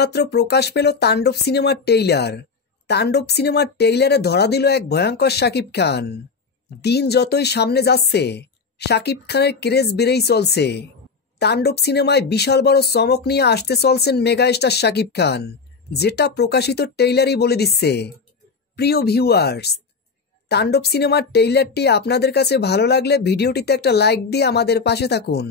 এইমাত্র প্রকাশ পেল তাণ্ডব সিনেমার ট্রেইলার। তাণ্ডব সিনেমার ট্রেইলারে ধরা দিল এক ভয়ঙ্কর শাকিব খান। দিন যতই সামনে যাচ্ছে শাকিব খানের ক্রেজ বেড়েই চলছে। তাণ্ডব সিনেমায় বিশাল বড় চমক নিয়ে আসতে চলছেন মেগা স্টার শাকিব খান, যেটা প্রকাশিত ট্রেইলারই বলে দিচ্ছে। প্রিয় ভিউয়ার্স, তাণ্ডব সিনেমার ট্রেইলারটি আপনাদের কাছে ভালো লাগলে ভিডিওটিতে একটা লাইক দিয়ে আমাদের পাশে থাকুন।